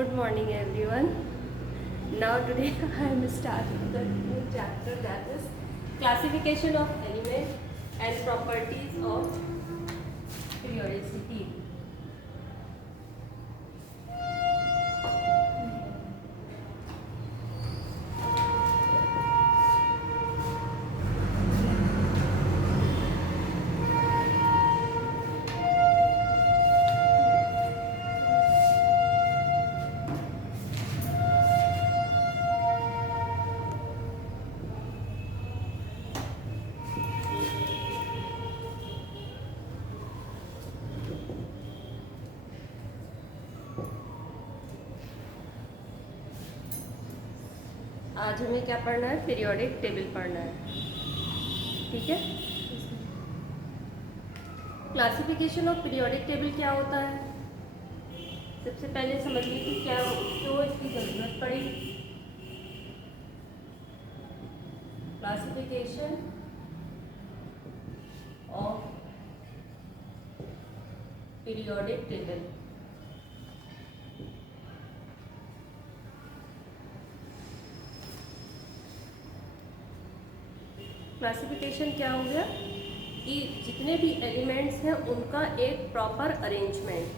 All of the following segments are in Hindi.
Good morning everyone. Now today I am starting the new chapter, that is classification of elements and properties of periodicity. आज हमें क्या पढ़ना है? पीरियोडिक टेबल पढ़ना है, ठीक है। क्लासिफिकेशन ऑफ पीरियोडिक टेबल क्या होता है? सबसे पहले समझिए कि क्या, क्यों इसकी जरूरत पड़ी। Classification of periodic table. Classification क्या हो गया कि जितने भी एलिमेंट्स हैं उनका एक प्रॉपर अरेंजमेंट,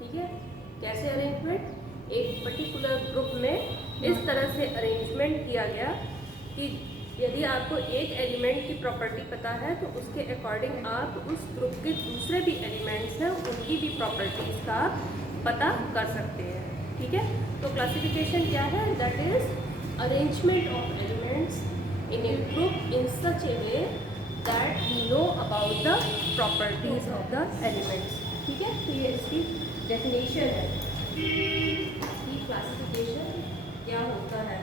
ठीक है। कैसे अरेंजमेंट? एक पर्टिकुलर ग्रुप में इस तरह से अरेंजमेंट किया गया कि यदि आपको एक एलिमेंट की प्रॉपर्टी पता है तो उसके अकॉर्डिंग आप उस ग्रुप के दूसरे भी एलिमेंट्स हैं उनकी भी प्रॉपर्टीज़ का पता कर सकते हैं, ठीक है। तो क्लासिफिकेशन क्या है? That is arrangement of elements in a group in such a way that we know about the properties of the elements, ठीक है। तो ये इसकी डेफिनेशन है कि क्लासिफिकेशन क्या होता है।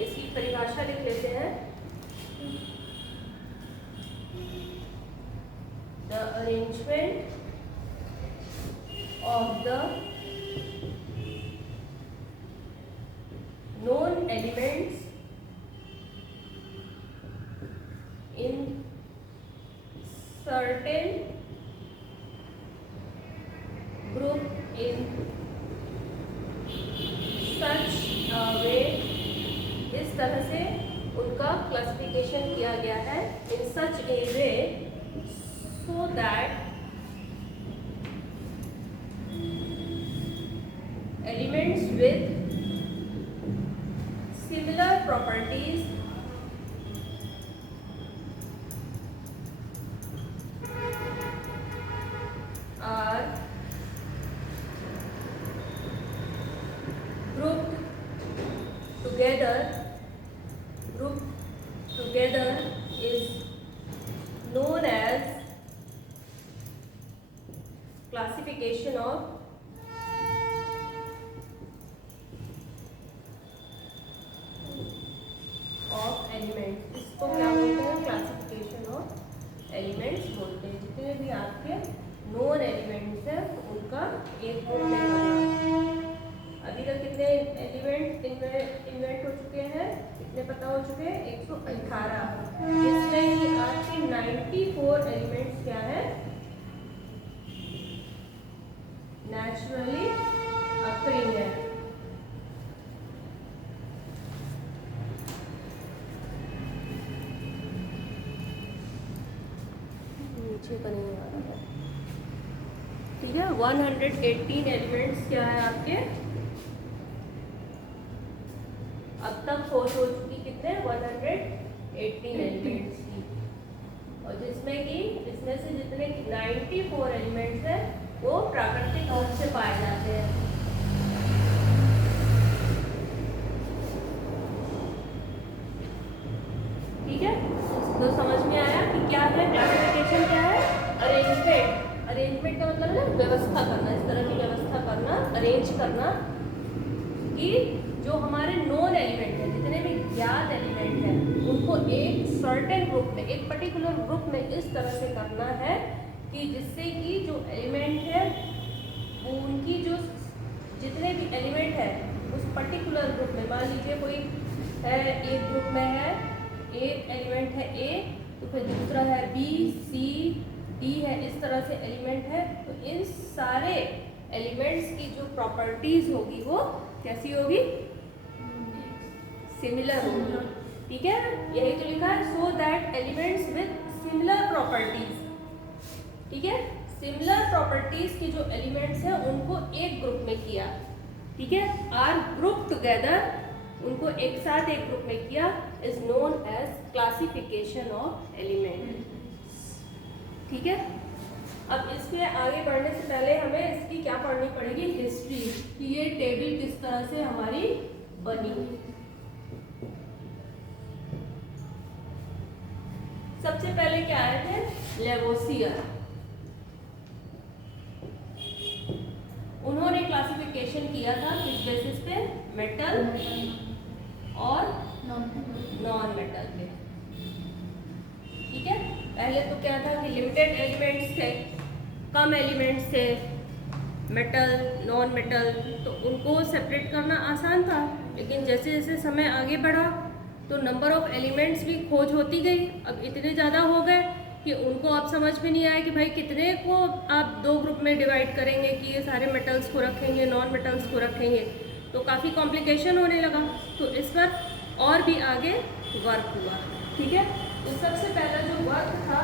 इसकी परिभाषा लिख लेते हैं। The arrangement of the known elements in certain group in such a way, इस तरह से उनका क्लासिफिकेशन किया गया है। in such a way so that elements with similar properties are grouped together is known as classification of elements. इसको क्या बोलते हैं? क्लासिफिकेशन ऑफ एलिमेंट्स बोलते हैं। जितने भी आपके नोन एलिमेंट्स हैं उनका एक ग्रुप में करना। अभी तक कितने एलिमेंट इन्वेंट हो चुके हैं? कितने पता हो चुके हैं? 118, जिसमें कि आपके 94 एलिमेंट्स क्या है? नेचुरली अकरिंग है। नीचे का नहीं आ रहा है, ठीक है। 118 एलिमेंट्स क्या है आपके? अब तक खोज हो चुकी कितने? 118 एलिमेंट्स की, और जिसमें से जितने 94 एलिमेंट्स हैं वो प्राकृतिक रूप से पाए जाते हैं। ठीक है, तो समझ में आया कि क्या है क्लासिफिकेशन, क्या है? अरेंजमेंट का मतलब है व्यवस्था करना, इस तरह की व्यवस्था करना, अरेंज करना कि जो हमारे नोन एलिमेंट हैं, जितने भी ज्ञात एलिमेंट हैं उनको एक सर्टेन ग्रुप में, एक पर्टिकुलर ग्रुप में इस तरह से करना है कि जिससे कि जो एलिमेंट है उनकी जो जितने भी एलिमेंट है उस पर्टिकुलर ग्रुप में, मान लीजिए कोई है, एक ग्रुप में है, एक एलिमेंट है ए, तो फिर दूसरा है बी, सी, डी है, इस तरह से एलिमेंट है। तो इन सारे एलिमेंट्स की जो प्रॉपर्टीज होगी वो कैसी होगी? सिमिलर होगी। ठीक है, यही तो लिखा है, so that elements with similar properties. ठीक है, सिमिलर प्रॉपर्टीज के जो एलिमेंट्स हैं उनको एक ग्रुप में किया। ठीक है, आर ग्रुप टुगेदर, उनको एक साथ एक ग्रुप में किया, is known as classification of element. ठीक है, अब इसमें आगे बढ़ने से पहले हमें इसकी क्या पढ़नी पड़ेगी? हिस्ट्री, कि ये टेबल किस तरह से हमारी बनी। सबसे पहले क्या आए थे? लेवोसियर। उन्होंने क्लासिफिकेशन किया था किस बेसिस पे? मेटल और नॉन मेटल पे। ठीक है, पहले तो क्या था कि लिमिटेड एलिमेंट्स थे, कम एलिमेंट्स थे, मेटल, नॉन मेटल, तो उनको सेपरेट करना आसान था। लेकिन जैसे जैसे समय आगे बढ़ा तो नंबर ऑफ एलिमेंट्स भी खोज होती गई। अब इतने ज़्यादा हो गए कि उनको अब समझ में नहीं आया कि भाई कितने को आप दो ग्रुप में डिवाइड करेंगे, कि ये सारे मेटल्स को रखेंगे, नॉन मेटल्स को रखेंगे, तो काफ़ी कॉम्प्लिकेशन होने लगा। तो इस पर और भी आगे वर्क हुआ। ठीक है, तो सबसे पहला जो वर्क था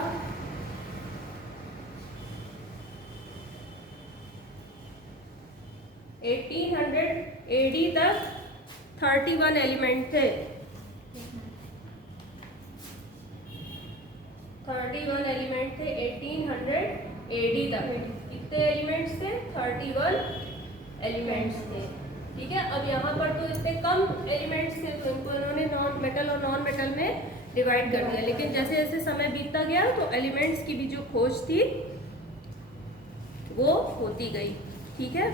AD तक 31 एलिमेंट थे। 31 एलिमेंट थे 1800 AD तक। कितने एलिमेंट्स थे? 31 एलिमेंट्स थे। ठीक है, अब यहाँ पर तो इतने कम एलिमेंट्स थे तो इनको इन्होंने नॉन मेटल और नॉन मेटल में डिवाइड कर दिया। लेकिन जैसे जैसे समय बीतता गया तो एलिमेंट्स की भी जो खोज थी वो होती गई। ठीक है,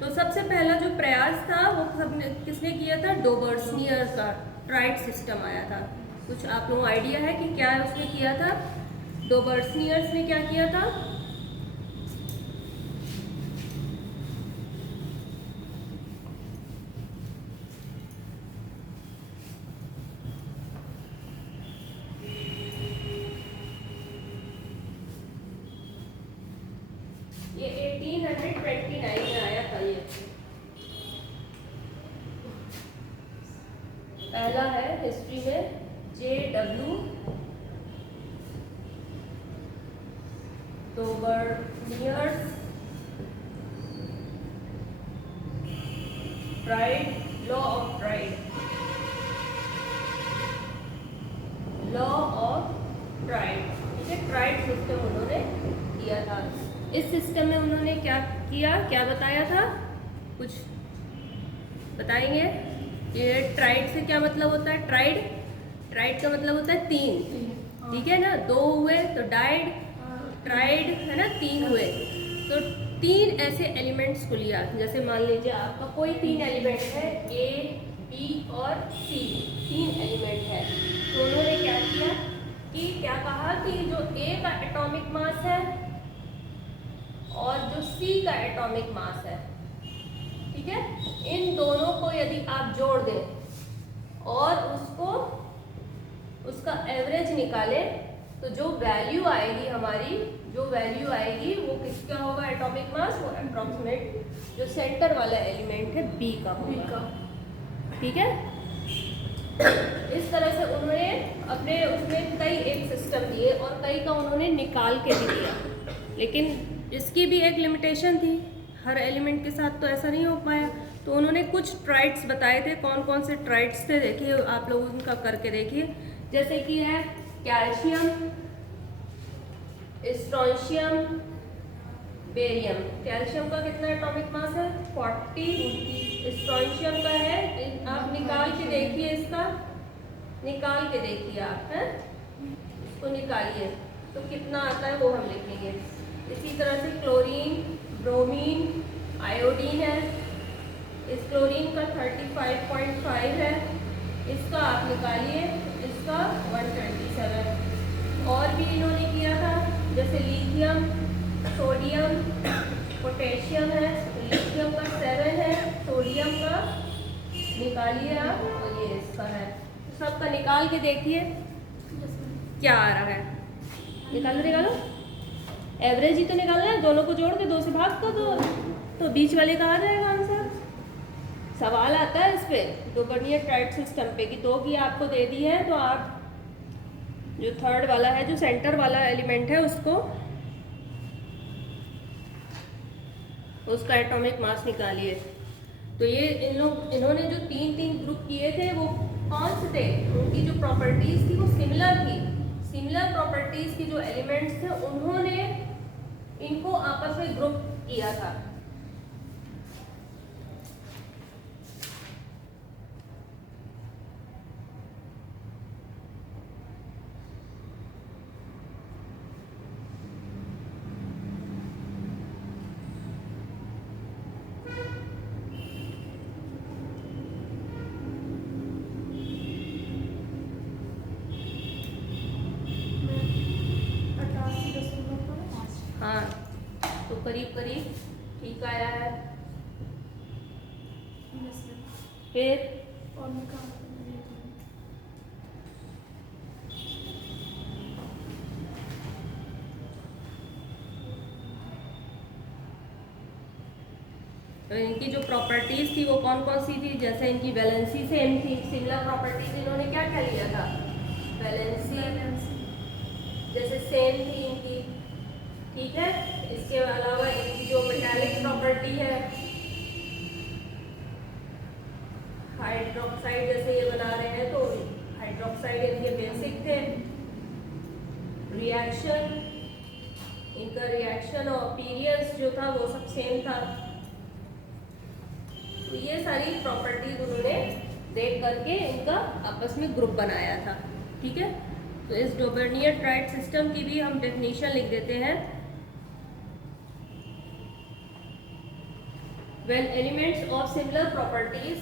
तो सबसे पहला जो प्रयास था वो किसने किया था? डोबर्सनियर का ट्राइड सिस्टम आया था। कुछ आप लोगों को आइडिया है कि क्या उसने किया था? डोबर्सनियर्स ने क्या किया था? ये 1829 में आया था। ये पहला है हिस्ट्री में JW Dobereiner's triad, law of triad, law of triad. ठीक है, ट्राइड सिस्टम उन्होंने किया था। इस सिस्टम में उन्होंने क्या किया, क्या बताया था? कुछ बताएंगे? ये ट्राइड से क्या मतलब होता है? ट्राइड का मतलब होता है तीन। ठीक है ना, दो हुए तो डाइड, ट्राइड है ना, तीन हुए। तो तीन ऐसे एलिमेंट्स को लिया, जैसे मान लीजिए आपका कोई तीन एलिमेंट है, A, B और C, तीन एलिमेंट है। तो उन्होंने क्या किया कि क्या कहा कि जो A का एटॉमिक मास है और जो C का एटॉमिक मास है, ठीक है, इन दोनों को यदि आप जोड़ दें और उसका एवरेज निकालें तो जो वैल्यू आएगी हमारी, जो वैल्यू आएगी वो किसका होगा? एटॉमिक मास, वो अप्रॉक्सीमेट जो सेंटर वाला एलिमेंट है B का होगा। ठीक है, इस तरह से उन्होंने अपने उसमें कई एक सिस्टम दिए और कई का उन्होंने निकाल के भी दिया। लेकिन इसकी भी एक लिमिटेशन थी, हर एलिमेंट के साथ तो ऐसा नहीं हो पाया। तो उन्होंने कुछ ट्राइड्स बताए थे। कौन कौन से ट्राइड्स थे देखिए, आप लोग उनका करके देखिए। जैसे कि है कैल्शियम, स्ट्रोंशियम, बेरियम। कैल्शियम का कितना एटॉमिक मास है? 40। स्ट्रोंशियम का है, आप निकाल के देखिए, इसका निकाल के देखिए आप, हैं इसको निकालिए तो कितना आता है वो हम लिखेंगे। इसी तरह से क्लोरीन, ब्रोमीन, आयोडीन है। इस क्लोरीन का 35.5 है, इसका आप निकालिए, इसका 127। और भी इन्होंने किया था, जैसे लिथियम, सोडियम, पोटेशियम है, लिथियम का 7 है, सोडियम का निकालिए आप, और ये इसका है। तो सबका निकाल के देखिए क्या आ रहा है। निकालो एवरेज ही तो निकालना है, दोनों को जोड़ के 2 से भाग कर दो तो बीच वाले का आ जाएगा आंसर। सवाल आता है इस पे डोबर्नियर ट्राइड सिस्टम पे कि 2 की आपको दे दी है तो आप जो थर्ड वाला है, जो सेंटर वाला एलिमेंट है, उसका एटॉमिक मास निकालिए। तो ये इन्होंने जो 3 ग्रुप किए थे वो कौन से थे, उनकी जो प्रॉपर्टीज थी वो सिमिलर थी। सिमिलर प्रॉपर्टीज के जो एलिमेंट्स थे उन्होंने इनको आपस में ग्रुप किया था। हाँ, तो करीब ठीक आया है। फिर तो इनकी जो प्रॉपर्टीज थी वो कौन कौन सी थी, जैसे इनकी वैलेंसी सेम थी। सिमिलर प्रॉपर्टीज इन्होंने क्या क्या लिया था, वैलेंसी जैसे सेम थी इनकी, ठीक है। इसके अलावा इनकी जो मेटालिक प्रॉपर्टी है, हाइड्रोक्साइड जैसे ये बना रहे हैं तो हाइड्रोक्साइड इनके बेसिक थे। रिएक्शन, इनका रिएक्शन और पीरियड्स जो था वो सब सेम था। तो ये सारी प्रॉपर्टीज उन्होंने देख करके इनका आपस में ग्रुप बनाया था, ठीक है। तो इस डोबर्नियर ट्राइड सिस्टम की भी हम डेफिनेशन लिख देते हैं। When elements of similar properties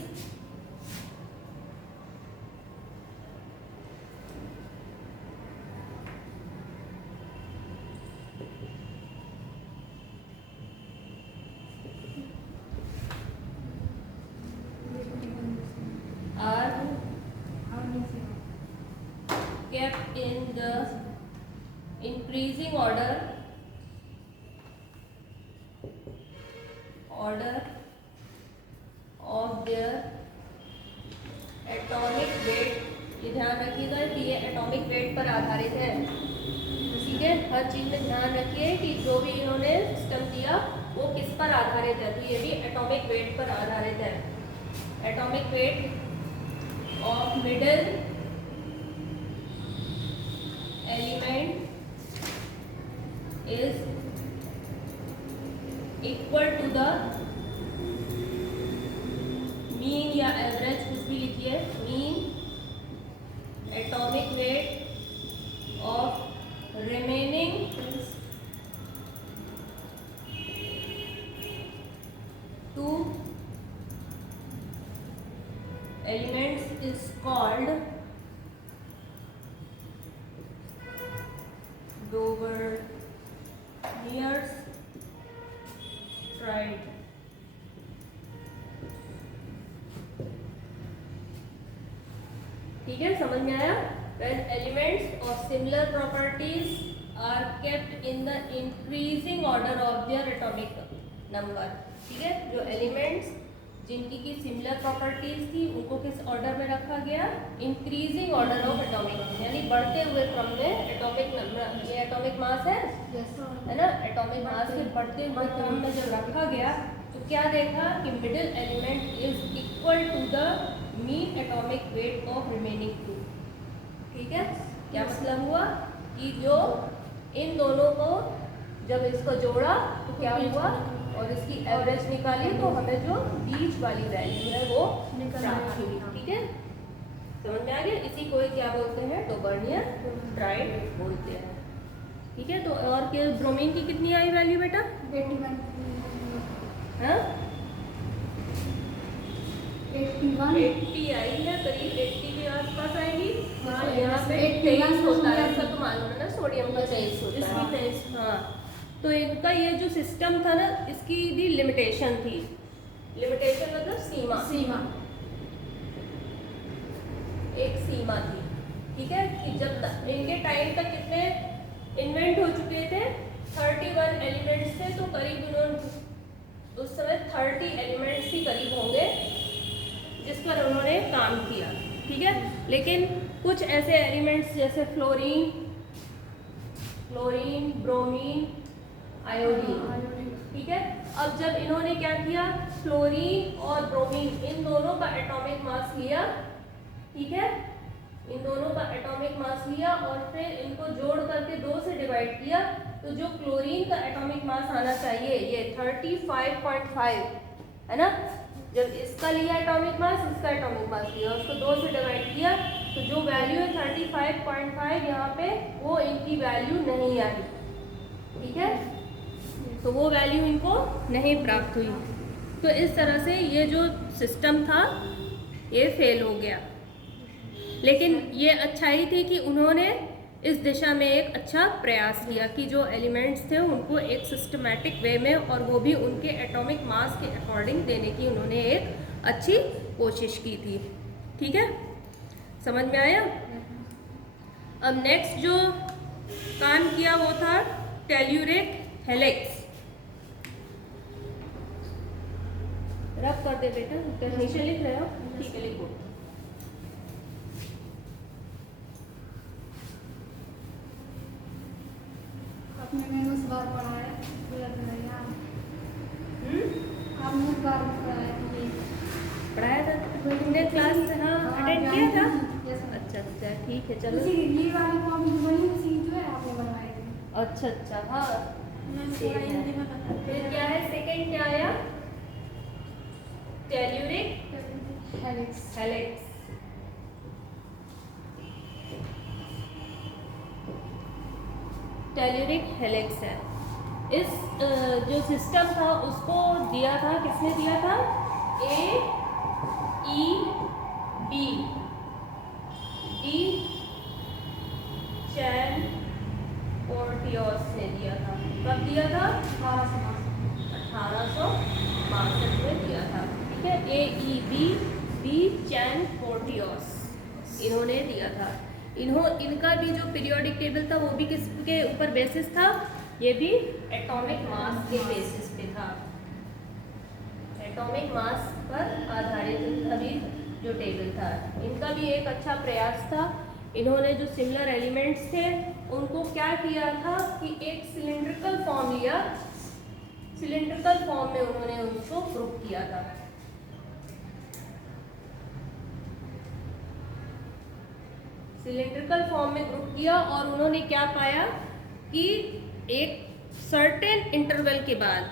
are kept in the increasing order of their atomic weight, ये ध्यान रखिएगा कि ये एटॉमिक वेट पर आधारित है। ठीक है, हर चीज में ध्यान रखिए कि जो भी इन्होंने सिस्टम दिया वो किस पर आधारित है, तो ये भी एटॉमिक वेट पर आधारित है। Atomic weight of middle element is equal to the mean या एवरेज, कुछ भी लिखिए, mean atomic weight of remaining two elements is called Dobereiner's triad. ठीक है, समझ में आया। When elements of similar properties are kept in the increasing order of their atomic number, ठीक है, जो एलिमेंट्स जिनकी की सिमिलर प्रॉपर्टीज थी उनको किस ऑर्डर में रखा गया, इंक्रीजिंग ऑर्डर ऑफ एटॉमिक, यानी बढ़ते हुए क्रम में एटॉमिक नंबर, ये एटॉमिक मास है ना, एटॉमिक मास के बढ़ते हुए क्रम में जब रखा गया तो क्या देखा कि middle element is equal to the mean atomic weight of remaining two. ठीक है, क्या मतलब हुआ कि जो इन दोनों को जब इसको जोड़ा तो क्या हुआ और इसकी एवरेज निकाली तो हमें जो बीच वाली वैल्यू है वो प्राप्त हुई। ठीक है, समझ में आ गया। इसी को क्या बोलते हैं, डोबर्नियर ट्राइड बोलते हैं। ठीक है, तो और क्या ब्रोमीन की कितनी आई वैल्यू बेटा, 81 80 आई है, करीब 80 के आसपास आएगी। हाँ, यहाँ पे 23 होता है, इसका तो मालूम है ना, सोडियम का 23 होता है। हाँ, तो इनका ये जो सिस्टम था ना, इसकी भी लिमिटेशन थी। लिमिटेशन मतलब सीमा एक सीमा थी, ठीक है। कि जब तक इनके टाइम तक कितने इन्वेंट हो चुके थे, 31 एलिमेंट्स थे, तो करीब उन्होंने उस समय 30 एलिमेंट्स ही करीब होंगे जिस पर उन्होंने काम किया, ठीक है। लेकिन कुछ ऐसे एलिमेंट्स जैसे फ्लोरीन, ब्रोमीन, आयोडीन, ठीक है। अब जब इन्होंने क्या किया, फ्लोरीन और ब्रोमीन इन दोनों का एटॉमिक मास लिया, ठीक है, इन दोनों का एटॉमिक मास लिया और फिर इनको जोड़ करके 2 से डिवाइड किया, तो जो क्लोरीन का एटॉमिक मास आना चाहिए ये 35.5 है ना। जब इसका लिया एटॉमिक मास, इसका एटॉमिक मास लिया, उसको 2 से डिवाइड किया, तो जो वैल्यू है 35.5 यहाँ पे, वो इनकी वैल्यू नहीं आई, ठीक है। तो वो वैल्यू इनको नहीं प्राप्त हुई। तो इस तरह से ये जो सिस्टम था ये फेल हो गया। लेकिन ये अच्छाई थी कि उन्होंने इस दिशा में एक अच्छा प्रयास किया कि जो एलिमेंट्स थे उनको एक सिस्टमैटिक वे में, और वो भी उनके एटॉमिक मास के अकॉर्डिंग देने की उन्होंने एक अच्छी कोशिश की थी, ठीक है। समझ में आया। अब नेक्स्ट जो काम किया वो था टेल्यूरिक हेलिक्स। रब कर दे बेटा, डेफिनेशन लिख रहे हो, ठीक है, लिखो। आपने मैंने उस बार पढ़ा है, आपने उस बार पढ़ाया था तुमने क्लास में? हाँ, अटेंड किया था। अच्छा अच्छा, ठीक है, चलो। ये वाली फॉर्म जो है आपने बनवाई थी। अच्छा अच्छा, हाँ। फिर क्या है, सेकंड क्या आया, टेल्यूरिक हेलिक्स। टेल्यूरिक हेलिक्स है। इस जो सिस्टम था उसको दिया था, किसने दिया था, AEB डी चैन पोर्टियोस ने दिया था। कब दिया था, 1862 में दिया था, ठीक है। AEB डी चैन पोर्टियोस इन्होंने दिया था। इनका भी जो पीरियोडिक टेबल था वो भी किसके ऊपर बेसिस था, ये भी एटॉमिक मास के बेसिस पे था। एटॉमिक मास पर आधारित अभी जो टेबल था, इनका भी एक अच्छा प्रयास था। इन्होंने जो सिमिलर एलिमेंट्स थे उनको क्या किया था कि एक सिलिंड्रिकल फॉर्म लिया, सिलिंड्रिकल फॉर्म में उन्होंने उनको ग्रुप किया था। सिलिंड्रिकल फॉर्म में ग्रुप किया और उन्होंने क्या पाया कि एक सर्टेन इंटरवल के बाद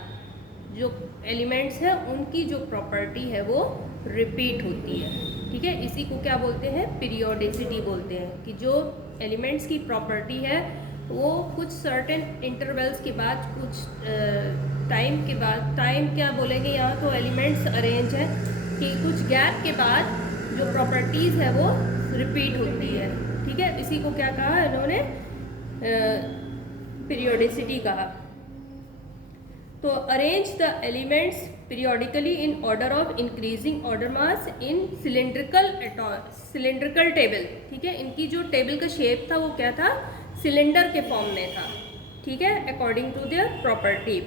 जो एलिमेंट्स हैं उनकी जो प्रॉपर्टी है वो रिपीट होती है, ठीक है। इसी को क्या बोलते हैं, पीरियोडिसिटी बोलते हैं, कि जो एलिमेंट्स की प्रॉपर्टी है वो कुछ सर्टेन इंटरवल्स के बाद, कुछ टाइम के बाद, टाइम क्या बोलेंगे यहाँ, तो एलिमेंट्स अरेंज है कि कुछ गैप के बाद जो प्रॉपर्टीज़ है वो रिपीट होती है, ठीक है। इसी को क्या कहा इन्होंने, पीरियोडिसिटी कहा। तो arrange the elements periodically in order of increasing order mass in cylindrical table, ठीक है। इनकी जो टेबल का शेप था वो क्या था, सिलेंडर के फॉर्म में था, ठीक है, अकॉर्डिंग टू देयर प्रॉपर्टी।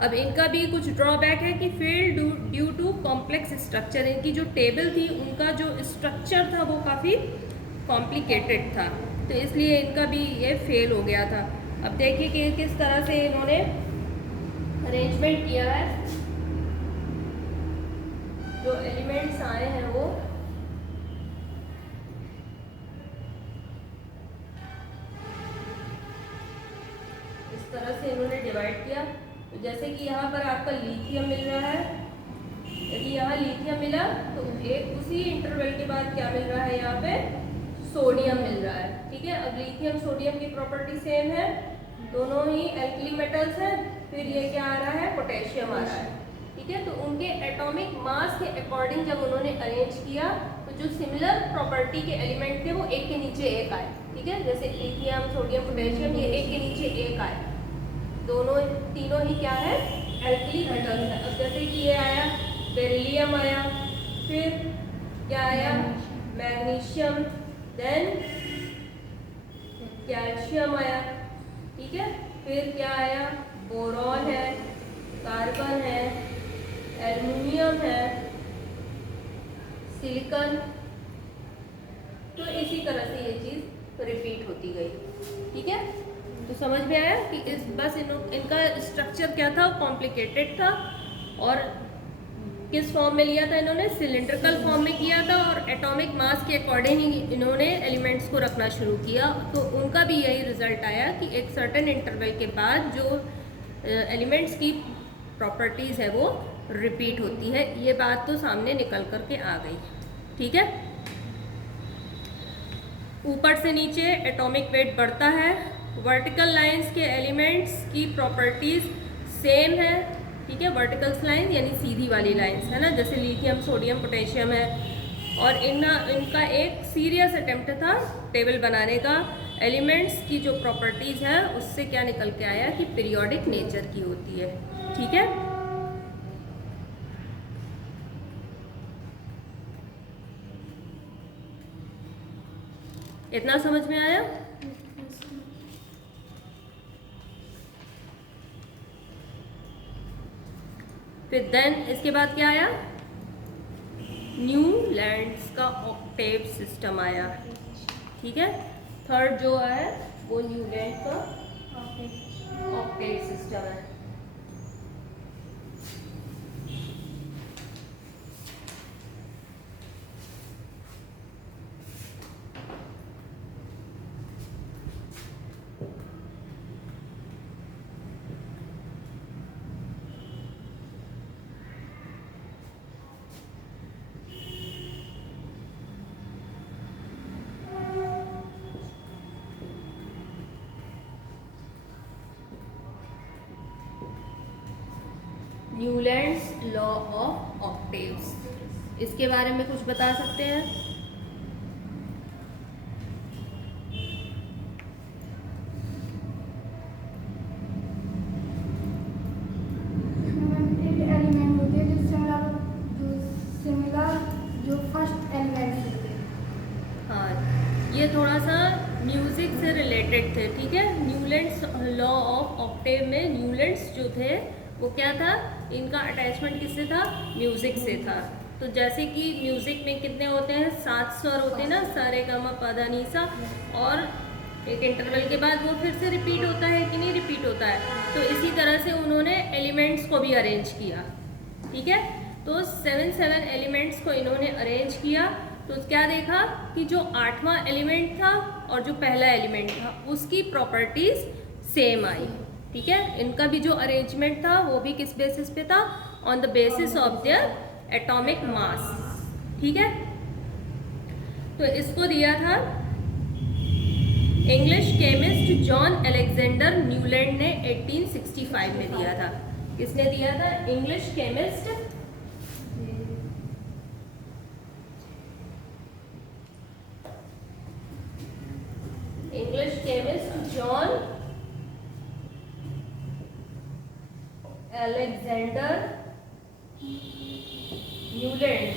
अब इनका भी कुछ ड्रॉबैक है कि fail due to complex structure. इनकी जो टेबल थी उनका जो स्ट्रक्चर था वो काफ़ी कॉम्प्लिकेटेड था, तो इसलिए इनका भी ये फेल हो गया था। अब देखिए कि किस तरह से इन्होंने अरेंजमेंट किया है। जो एलिमेंट्स आए हैं वो इस तरह से इन्होंने डिवाइड किया। तो जैसे कि यहाँ पर आपका लिथियम मिल रहा है, यदि यहाँ लिथियम मिला तो एक उसी इंटरवल के बाद क्या मिल रहा है, यहाँ पे सोडियम मिल रहा है, ठीक है। अब लिथियम सोडियम की प्रॉपर्टी सेम है, दोनों ही एल्कली मेटल्स हैं। फिर ये क्या आ रहा है, पोटेशियम आ रहा है, ठीक है। तो उनके एटॉमिक मास के अकॉर्डिंग जब उन्होंने अरेंज किया तो जो सिमिलर प्रॉपर्टी के एलिमेंट थे वो एक के नीचे एक आए, ठीक है। जैसे लिथियम सोडियम पोटेशियम ये एक के नीचे एक आए, दोनों तीनों ही क्या है, एल्कली मेटल्स है। अब जैसे कि ये आया बेरिलियम आया, फिर क्या आया, मैग्नीशियम, देन कैल्शियम आया, ठीक है। फिर क्या आया, बोरॉन है, कार्बन है, एल्युमिनियम है, सिलिकॉन। तो इसी तरह से ये चीज़ रिपीट होती गई, ठीक है। तो समझ में आया कि इस बस इनका स्ट्रक्चर क्या था, कॉम्प्लिकेटेड था, और किस फॉर्म में लिया था इन्होंने, सिलिंड्रिकल फॉर्म में किया था, और एटॉमिक मास के अकॉर्डिंग ही इन्होंने एलिमेंट्स को रखना शुरू किया। तो उनका भी यही रिजल्ट आया कि एक सर्टेन इंटरवल के बाद जो एलिमेंट्स की प्रॉपर्टीज़ है वो रिपीट होती है। ये बात तो सामने निकल कर के आ गई, ठीक है। ऊपर से नीचे एटॉमिक वेट बढ़ता है, वर्टिकल लाइंस के एलिमेंट्स की प्रॉपर्टीज़ सेम है, ठीक है। वर्टिकल लाइन यानी सीधी वाली लाइंस है ना, जैसे लिथियम, सोडियम, पोटेशियम है। और इनका एक सीरियस अटेम्प्ट था टेबल बनाने का। एलिमेंट्स की जो प्रॉपर्टीज़ है उससे क्या निकल के आया कि पीरियोडिक नेचर की होती है, ठीक है। इतना समझ में आया। फिर देन इसके बाद क्या आया, न्यूलैंड्स का ऑक्टेव सिस्टम आया, ठीक है। थर्ड जो है वो न्यूलैंड का ऑक्टेव सिस्टम है। न्यूलैंड्स लॉ ऑफ ऑक्टेव्स, इसके बारे में कुछ बता सकते हैं। एलिमेंट होते हैं जो सिमिलर जो फर्स्ट एलिमेंट होते हैं। हाँ, ये थोड़ा सा म्यूजिक से रिलेटेड थे, ठीक है। न्यूलैंड्स लॉ ऑफ ऑक्टेव में न्यूलैंड्स जो थे वो क्या था, इनका अटैचमेंट किससे था, म्यूजिक से था। तो जैसे कि म्यूजिक में कितने होते हैं, 7 स्वर होते हैं ना, सारे गामा पाधा नीसा, और एक इंटरवल के बाद वो फिर से रिपीट होता है कि नहीं रिपीट होता है। तो इसी तरह से उन्होंने एलिमेंट्स को भी अरेंज किया, ठीक है। तो 7 एलिमेंट्स को इन्होंने अरेंज किया। तो क्या देखा कि जो 8वां एलिमेंट था और जो पहला एलिमेंट था उसकी प्रॉपर्टीज सेम आई, ठीक है। इनका भी जो अरेंजमेंट था वो भी किस बेसिस पे था, on the basis of their atomic mass, ठीक है। तो इसको दिया था English chemist John Alexander Newland ने 1865 में दिया था। किसने दिया था, English chemist John Alexander Newland.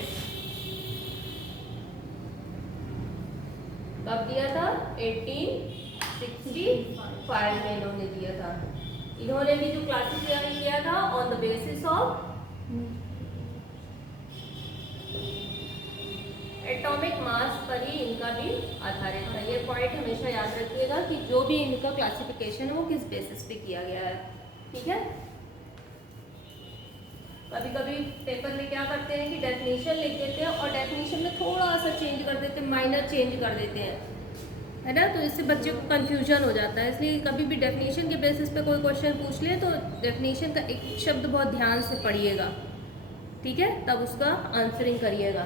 कब दिया था, 1865 में इन्होंने दिया था। इन्होंने भी जो क्लासिफाई किया था on the basis of atomic mass पर ही इनका भी आधारित था। ये पॉइंट हमेशा याद रखिएगा कि जो भी इनका क्लासिफिकेशन है वो किस बेसिस पे किया गया है, ठीक है। कभी कभी पेपर में क्या करते हैं कि डेफिनेशन लिख देते हैं और डेफिनेशन में थोड़ा सा चेंज कर देते हैं, माइनर चेंज कर देते हैं, है ना। तो इससे बच्चे को कंफ्यूजन हो जाता है। इसलिए कभी भी डेफिनेशन के बेसिस पे कोई क्वेश्चन पूछ ले तो डेफिनेशन का एक शब्द बहुत ध्यान से पढ़िएगा, ठीक है, तब उसका आंसरिंग करिएगा।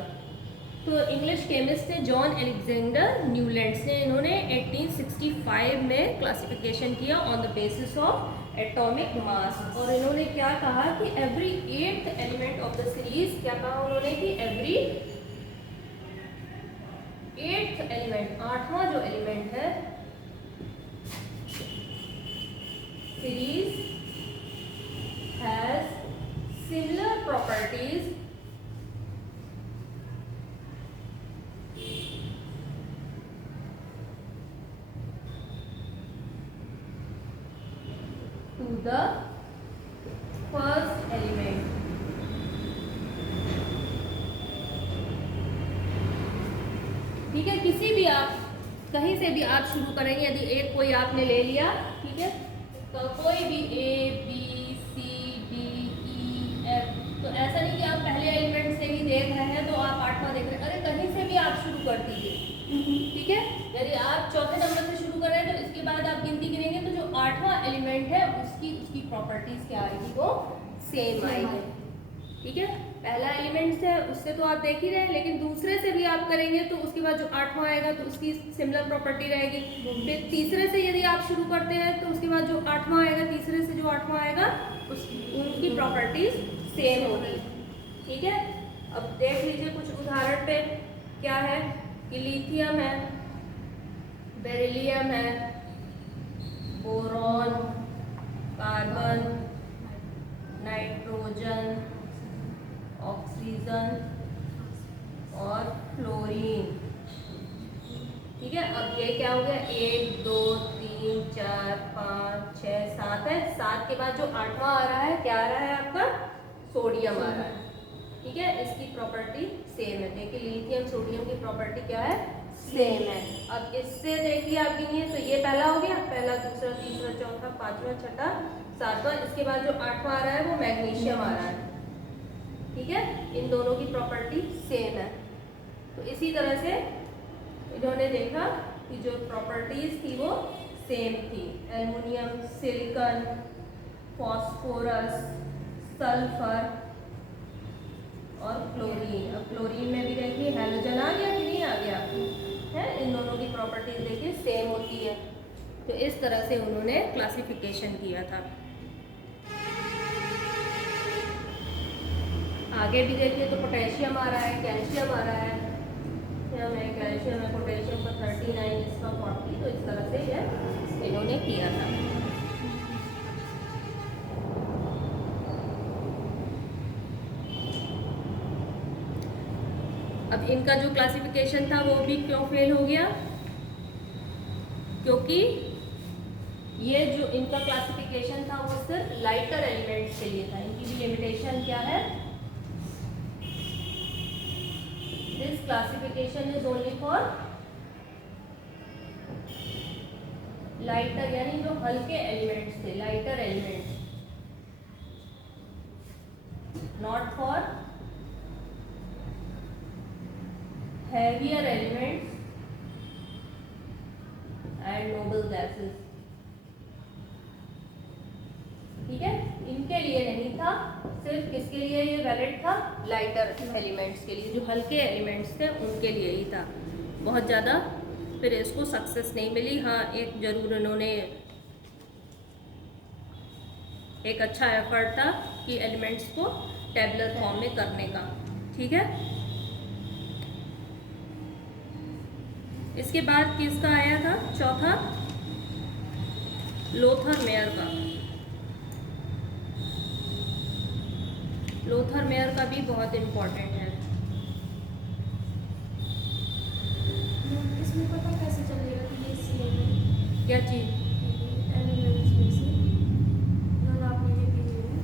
तो इंग्लिश केमिस्ट थे जॉन अलेक्जेंडर न्यूलैंड ने, इन्होंने 1865 में क्लासिफिकेशन किया on the basis of atomic mass. और इन्होंने क्या कहा कि every 8th element of the series, क्या कहा उन्होंने कि एवरी 8th एलिमेंट, 8वां जो एलिमेंट है series properties to the first element. ठीक है, किसी भी आप कहीं से भी आप शुरू करेंगे, यदि एक कोई आपने ले लिया, ठीक है, तो कोई भी A B C D E F, तो ऐसा नहीं कि आप पहले एलिमेंट से ही देख रहे हैं तो आप 8वां देख रहे हैं, अरे कहीं से भी आप शुरू कर दीजिए, ठीक है। यदि आप चौथे नंबर से शुरू कर रहे हैं तो इसके बाद आप गिनती गिनेंगे तो जो 8वां एलिमेंट है उसकी प्रॉपर्टीज क्या आएगी, वो सेम आएगी, ठीक है। पहला एलिमेंट है उससे तो आप देख ही रहे हैं, लेकिन दूसरे से भी आप करेंगे तो उसके बाद जो 8वां आएगा तो उसकी सिमिलर प्रॉपर्टी रहेगी। फिर तीसरे से यदि आप शुरू करते हैं तो उसके बाद जो 8वां आएगा, तीसरे से जो 8वां आएगा उनकी प्रॉपर्टीज सेम होगी, ठीक है। अब देख लीजिए कुछ उदाहरण पे क्या है कि लिथियम है, बेरिलियम है, बोरॉन, कार्बन, नाइट्रोजन, ऑक्सीजन और फ्लोरीन, ठीक है। अब ये क्या हो गया, 1 2 3 4 5 6 7 है। 7 के बाद जो 8वां आ रहा है, क्या आ रहा है आपका, सोडियम आ रहा है, ठीक है। इसकी प्रॉपर्टी सेम है, देखिए लिथियम सोडियम की प्रॉपर्टी क्या है, सेम है। अब इससे देखिए आप गिनिए तो ये पहला हो गया, पहला दूसरा तीसरा चौथा पांचवा छठा सातवां, इसके बाद जो 8वां आ रहा है वो मैग्नीशियम आ रहा है, ठीक है। इन दोनों की प्रॉपर्टी सेम है। तो इसी तरह से इन्होंने देखा कि जो प्रॉपर्टीज थी वो सेम थी, एल्युमिनियम, सिलिकॉन, फास्फोरस, सल्फर और क्लोरीन। अब क्लोरीन में भी देखिए हैलोजन आ गया कि नहीं आ गया है, इन दोनों की प्रॉपर्टीज देखिए सेम होती है। तो इस तरह से उन्होंने क्लासिफिकेशन किया था। आगे भी देखिए तो पोटेशियम आ रहा है, कैल्शियम आ रहा है, हमें कैल्शियम है, पोटेशियम का 39, इसका 40, तो इस तरह से ये इन्होंने किया था। अब इनका जो क्लासिफिकेशन था वो भी क्यों फेल हो गया, क्योंकि ये जो इनका क्लासिफिकेशन था वो सिर्फ लाइटर एलिमेंट्स के लिए था। इनकी भी लिमिटेशन क्या है, this classification is only for lighter, यानी जो हल्के एलिमेंट्स थे, lighter elements, not for heavier elements and noble gases, ठीक है। इनके लिए नहीं था, सिर्फ किसके लिए ये वैलिड था, लाइटर एलिमेंट्स के लिए, जो हल्के एलिमेंट्स थे उनके लिए ही था। बहुत ज़्यादा फिर इसको सक्सेस नहीं मिली। हाँ, एक जरूर इन्होंने एक अच्छा एफर्ट था कि एलिमेंट्स को टेबुलर फॉर्म में करने का, ठीक है। इसके बाद किसका आया था, चौथा, लोथर मेयर का। लोथर मेयर का भी बहुत इम्पोर्टेंट है। इसमें पता कैसे चलेगा कि ये सेम है, क्या चीज़, एलिमेंट्स में से जो आपने ये दिए हैं,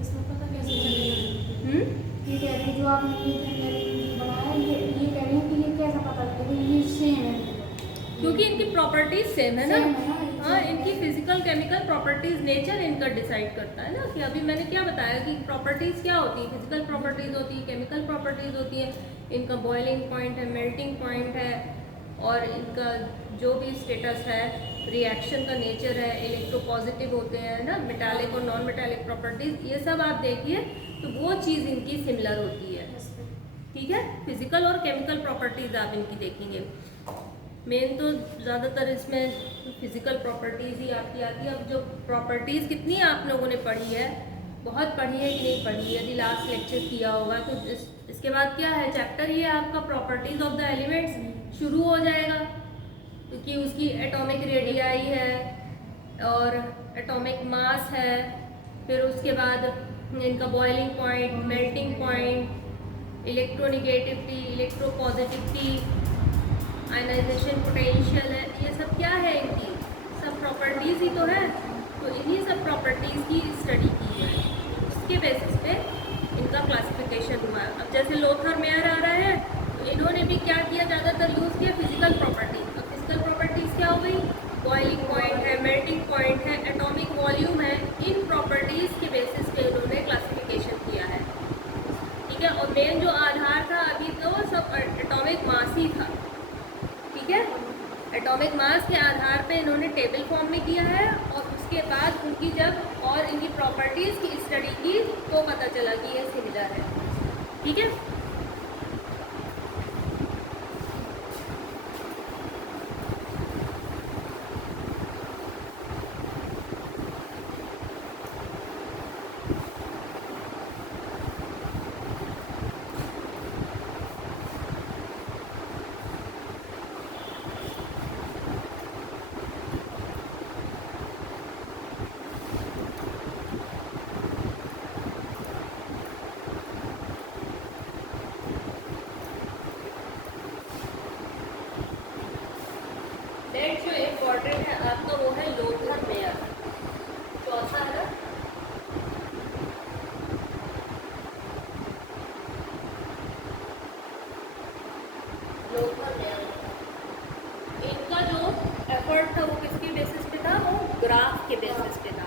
इसमें पता कैसे चलेगा, ये कह रहे हैं जो आपने ये बनाया, ये कह रहे हैं कि ये कैसा पता चलेगा ये सेम है, क्योंकि इनकी प्रॉपर्टीज सेम है ना। Same है ना, हाँ, इनकी फिजिकल केमिकल प्रॉपर्टीज नेचर इनका डिसाइड करता है ना, कि अभी मैंने क्या बताया कि प्रॉपर्टीज क्या होती है, फिजिकल प्रॉपर्टीज होती है, केमिकल प्रॉपर्टीज होती है, इनका बॉइलिंग पॉइंट है, मेल्टिंग पॉइंट है, और इनका जो भी स्टेटस है, रिएक्शन का नेचर है, इलेक्ट्रोपॉजिटिव होते हैं ना, मेटालिक और नॉन मेटालिक प्रॉपर्टीज, ये सब आप देखिए तो वो चीज़ इनकी सिमिलर होती है, ठीक है। फिजिकल और केमिकल प्रॉपर्टीज आप इनकी देखेंगे, मेन तो ज़्यादातर इसमें फिजिकल प्रॉपर्टीज़ ही आपकी आती है। अब जो प्रॉपर्टीज़ कितनी आप लोगों ने पढ़ी है, बहुत पढ़ी है कि नहीं पढ़ी है, यदि लास्ट लेक्चर किया होगा तो इसके बाद क्या है, चैप्टर ही है आपका प्रॉपर्टीज़ ऑफ द एलिमेंट्स शुरू हो जाएगा, क्योंकि उसकी एटॉमिक रेडियाई है और एटॉमिक मास है, फिर उसके बाद इनका boiling point, melting point, electronegativity, electropositivity, ionization potential है, ये सब क्या है इनकी सब प्रॉपर्टीज़ ही तो है। तो इन्हीं सब प्रॉपर्टीज़ की स्टडी की है, उसके बेसिस पे इनका क्लासिफिकेशन हुआ है। अब जैसे लोथर मेयर आ रहा है तो इन्होंने भी क्या किया, ज़्यादातर यूज़ किया फिजिकल प्रॉपर्टीज़। अब फिजिकल प्रॉपर्टीज़ क्या हो गई, बॉइलिंग पॉइंट है, मेल्टिंग पॉइंट है, एटॉमिक वॉल्यूम है, इन प्रॉपर्टीज़ के बेसिस पे उन्होंने क्लासिफिकेशन किया है, ठीक है। और मेन जो आधार था अभी तो सब एटॉमिक मास ही था, ठीक है। एटॉमिक मास के आधार पे इन्होंने टेबल फॉर्म में किया है, और उसके बाद उनकी जब और इनकी प्रॉपर्टीज़ की स्टडी की तो पता चला कि ये सिमिलर है, ठीक है। नेक्स्ट जो इम्पोर्टेंट है आपका वो है लोथर मेयर, चौथा है ना। लोथर मेयर, इनका जो एफर्ट था वो किसके बेसिस पे था, वो ग्राफ के बेसिस पे था।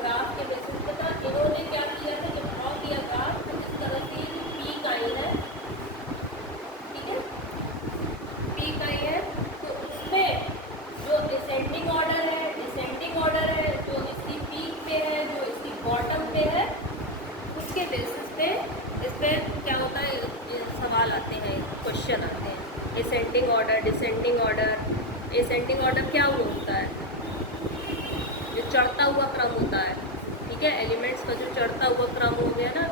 ग्राफ के बेसिस पे था। इन्होंने क्या किया था, जब ड्रॉ किया ग्राफ तो जिस तरह की पीक आई है, ठीक है, पीक आई है, तो उसमें जो डिसेंडिंग ऑर्डर है, डिसेंडिंग ऑर्डर है, जो इसकी पीक पे है, जो इसकी बॉटम पे है, उसके बेसिस पे इस पर क्या होता है, ये सवाल आते हैं, क्वेश्चन आते हैं। Descending order, descending order, descending order क्या वो होता है, जो चढ़ता हुआ क्रम होता है, ठीक है। एलिमेंट्स का जो चढ़ता हुआ क्रम हो गया ना,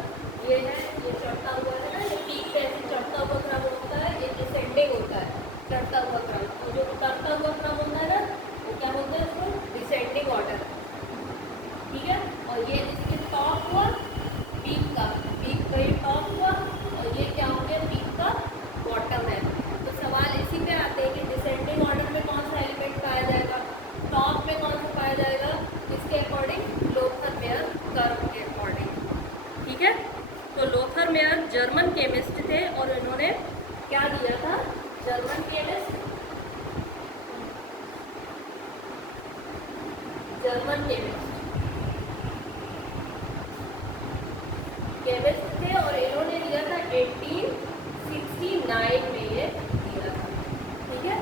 ये है, ये चढ़ता हुआ है ना, ये पीक पे ऐसे चढ़ता हुआ क्रम होता है, ये डिसेंडिंग होता है, चढ़ता हुआ क्रम। तो जो उतरता हुआ क्रम होता है ना, वो क्या बोलते हैं उसको, डिसेंडिंग ऑर्डर, ठीक है। और ये इसके टॉप हुआ पीक का, पीक का ये टॉप हुआ, और ये क्या हो गया, पीक का बॉटम है। तो सवाल इसी पे आते हैं कि डिसेंडिंग ऑर्डर में कौन सा एलिमेंट पाया जाएगा, टॉप में कौन सा पाया जाएगा, इसके अकॉर्डिंग लोथर मेयर कर्व के अकॉर्डिंग, ठीक है। तो लोथर मेयर जर्मन केमिस्ट थे, और इन्होंने क्या दिया था, जर्मन केमिस्ट, जर्मन केमिस्ट थे, और इन्होंने दिया था 1869 में ये दिया था, ठीक है।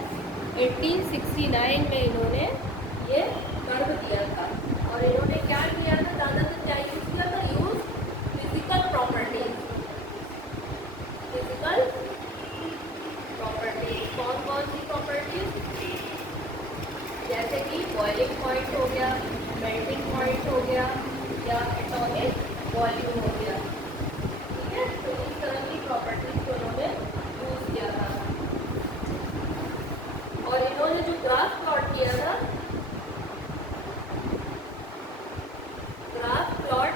1869 में इन्होंने ये कर्व दिया था, और इन्होंने क्या किया था, ज़्यादातर क्या यूज़ किया था, use physical properties. Physical properties कौन कौन सी प्रॉपर्टीज, जैसे कि बॉइलिंग पॉइंट हो गया, मेल्टिंग पॉइंट हो गया, या एटॉमिक वॉल्यूम हो गया, ठीक है। तो इस तरह की प्रॉपर्टीज को उन्होंने यूज किया था। और इन्होंने जो ग्राफ प्लॉट किया था, ग्राफ प्लॉट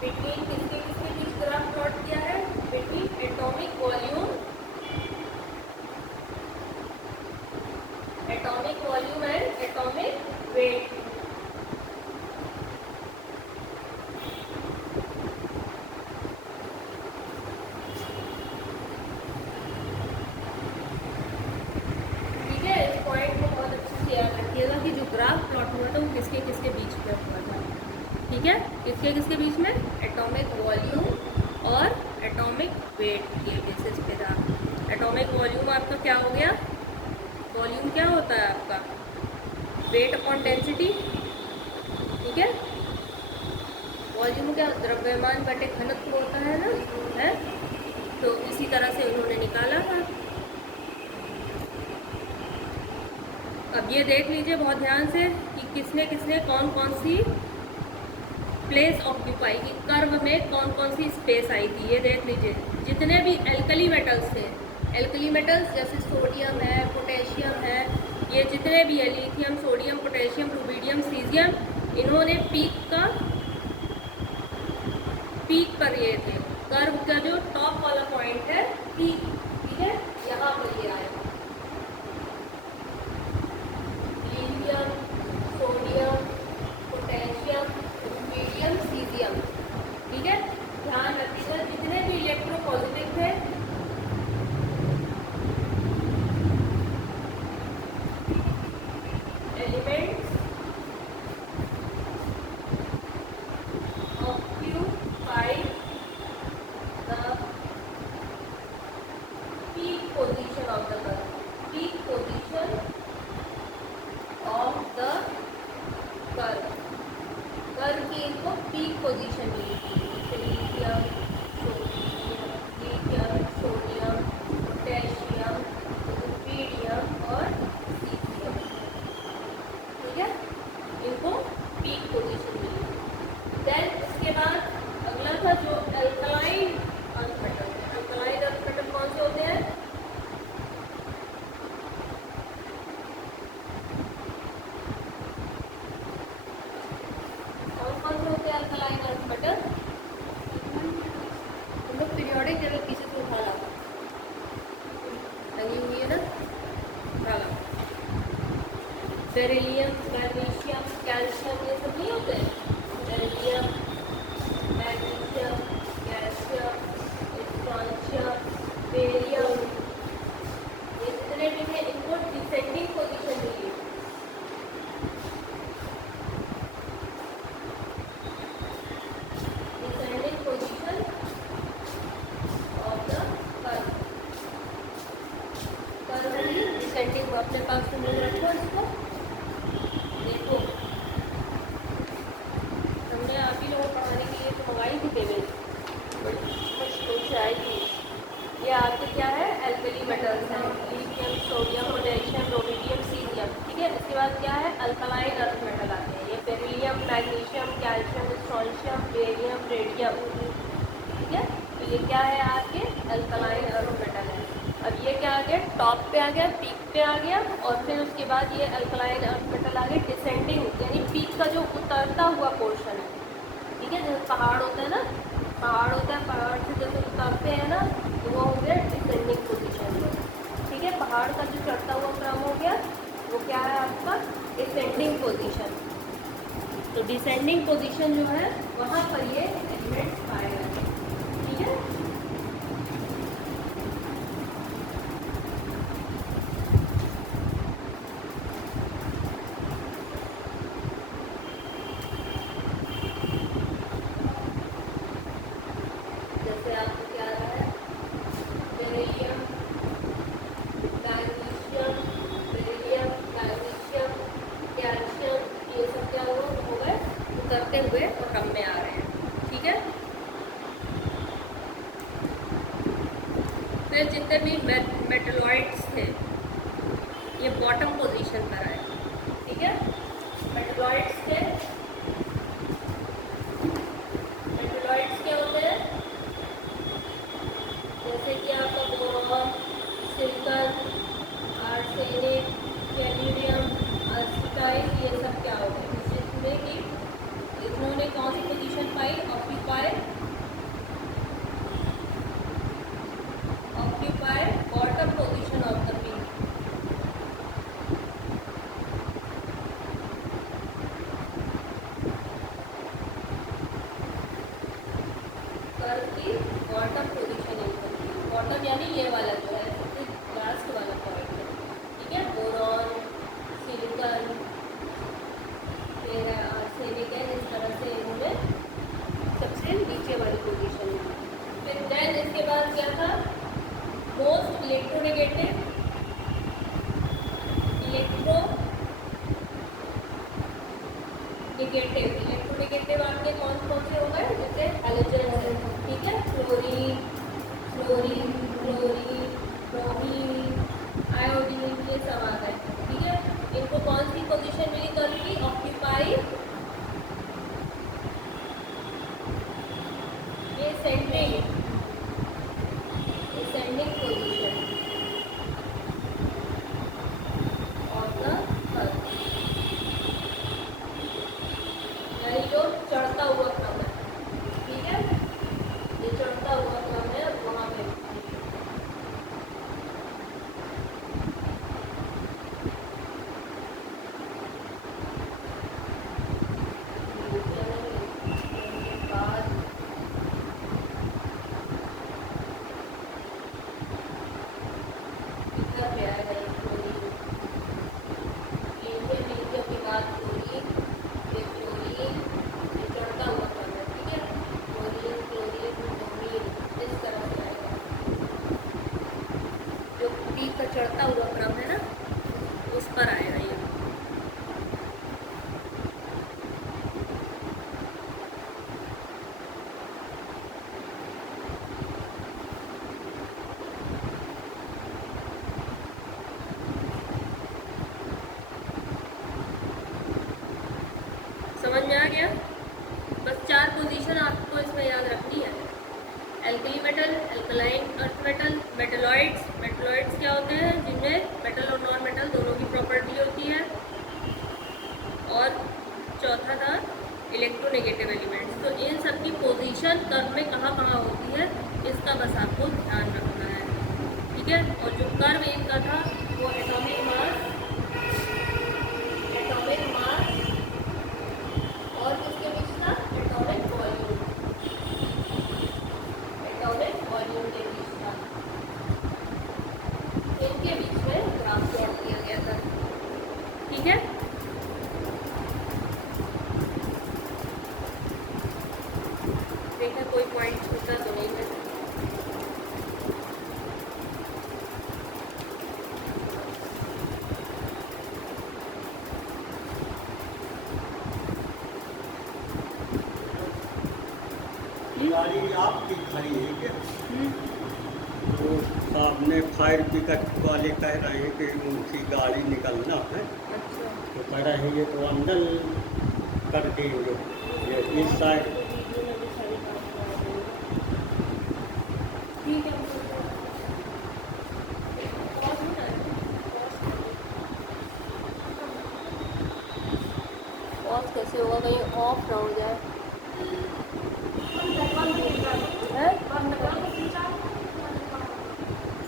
बिटवीन किसके किसके बीच ग्राफ प्लॉट किया है, between atomic volume, atomic volume and atomic weight. कि जो ग्राफ प्लॉट हुआ था वो किसके किसके बीच में हुआ था, ठीक है। किसके किसके बीच में, एटॉमिक वॉल्यूम और एटॉमिक वेट के बेसिस पे था। एटॉमिक वॉल्यूम आपका क्या हो गया, वॉल्यूम क्या होता है आपका, वेट अपॉन डेंसिटी, ठीक है। वॉल्यूम क्या, द्रव्यमान बटे घनत्व होता है ना, है। तो इसी तरह से उन्होंने निकाला था। अब ये देख लीजिए बहुत ध्यान से कि किसने किसने कौन कौन सी प्लेस ऑक्यूपाई की, कर्व में कौन कौन सी स्पेस आई थी, ये देख लीजिए। जितने भी एल्कली मेटल्स थे, एल्कली मेटल्स जैसे सोडियम है, पोटेशियम है, ये जितने जितने भी है lithium, sodium, potassium, rubidium, caesium, इन्होंने पीक पर ये थे। कर्व का जो टॉप वाला पॉइंट है पीक, ठीक है, यहाँ पर ये आएगा। Lithium, sodium, potassium, rubidium, caesium, ठीक है। ध्यान रखिएगा जितने भी electropositive the elements occupy the peak position of the curve. Peak position of the curve. Curve की इनको पीक पोजीशन मिली थी। लिथियम, सोडियम, पोटेशियम, रुबिडियम और सीजियम, ठीक है, इनको पीक पोजीशन मिली। देन उसके बाद अगला था जो alkaline earth metal. Alkaline earth metal कौन से होते हैं? कौन से होते हैं अल्कलाइन अर्थ मेटल? हम लोग पीरियोडिक टेबल पीछे से उठा ला लगी हुई है ना, उठा ला। बेरिलियम, मैग्नीशियम, कैल्शियम, ये सब नहीं होते हैं? Beryllium, magnesium, calcium, strontium, barium, ये जितने भी हैं इनको डिसेंडिंग पोजीशन मिली। Descending position of the curve. Curve की डिसेंडिंग अपने पास सुन रखो इसको। देखो हमने आप ही लोगों को पढ़ाने के लिए तो मंगाई थी पेमेंट, बड़ी मुश्किल से आई थी। ये आपके क्या है? एल्कली मेटल्स हैं, lithium, sodium, potassium, rubidium, caesium, ठीक है। इसके बाद क्या है? अल्कलाइन अर्थ मेटल आते हैं। ये beryllium, magnesium, calcium, strontium, barium, radium, ठीक है। तो ये क्या है? आपके अल्कलाइन अर्थ मेटल है। अब ये क्या आ गया? टॉप पे आ गया, पीक पे आ गया, और फिर उसके बाद ये अल्कलाइन अर्थ मेटल आ गया डिसेंडिंग, यानी पीक का जो उतरता हुआ पोर्शन है, ठीक है। जैसे पहाड़ होता है ना, पहाड़ होता है, पहाड़ से जैसे उतरते हैं ना, तो वो हो गया डिसेंडिंग पोजीशन में, ठीक है। पहाड़ का जो चढ़ता हुआ क्रम हो गया वो क्या है आपका? Descending position. तो डिसेंडिंग पोजीशन जो है वहाँ पर ये एलिमेंट्स पाए जाते हैं, ठीक है। जैसे आपको क्या आ रहा है? बेरिलियम, मैग्नीशियम, कैल्शियम, ये सब क्या हो गए? उतरते हुए क्रम में आ रहे हैं, ठीक है। फिर जितने भी मेटलॉइड्स थे ये बॉटम पोजीशन पर आए, ठीक है। मेटलॉइड्स थे, मेटलॉइड्स क्या होते हैं? जैसे कि आपका बोरॉन, सिलिकॉन, आर्सेनिक, कैडमियम, एसिटाइट, ये सब क्या हो गए? जिसमें कि इन्होंने कौन सी पोजीशन पाई? Occupy bottom position of the peak. Curve की बॉटम पोजीशन है, बॉटम यानी ये वाला जो है सबसे लास्ट वाला पॉइंट है, ठीक है। बोरॉन, सिलिकॉन, फिर आर्सेनिक है, इस तरह से इन्होंने सबसे नीचे वाली पोजीशन है। फिर देन इसके बाद क्या था? मोस्ट इलेक्ट्रोनेगेटिव इलेक्ट्रोनेगेटिव आपके कौन कौन से हो गए? जैसे हैलोजन है, ठीक है, क्लोरीन, ब्रोमीन, आयोडीन, ये सब आ गए, ठीक है। इनको कौन सी पोजीशन मिली कर्व की? Occupy descending position of the आ गया। बस 4 पोजीशन आपको इसमें याद रखनी है। Alkali metal, alkaline earth metal, metalloids. Metalloids क्या होते हैं? जिनमें मेटल और नॉन मेटल दोनों की प्रॉपर्टी होती है। और चौथा था इलेक्ट्रोनेगेटिव एलिमेंट्स। तो इन सब की पोजीशन कर्व में कहाँ कहाँ होती है, इसका बस आपको ध्यान रखना है, ठीक है। और जो कर्व इनका था वो एटॉमिक मास और किसके बीच था? एटॉमिक वॉल्यूम के बीच था। इनके बीच में ग्राफ प्लॉट किया गया था, ठीक है। देखा कोई पॉइंट छूटा तो नहीं है। गाड़ी आपकी खड़ी है क्या? तो सामने फायर ब्रिगेड वाले कह रहे हैं कि उनकी गाड़ी निकलना है, अच्छा, तो कह रहे हैं ये तो अंदर कर देंगे ये इस साइड। ठीक है। ऑफ कैसे होगा? कहीं ऑफ ना हो जाए। है?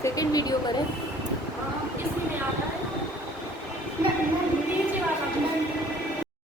सेकंड वीडियो करें।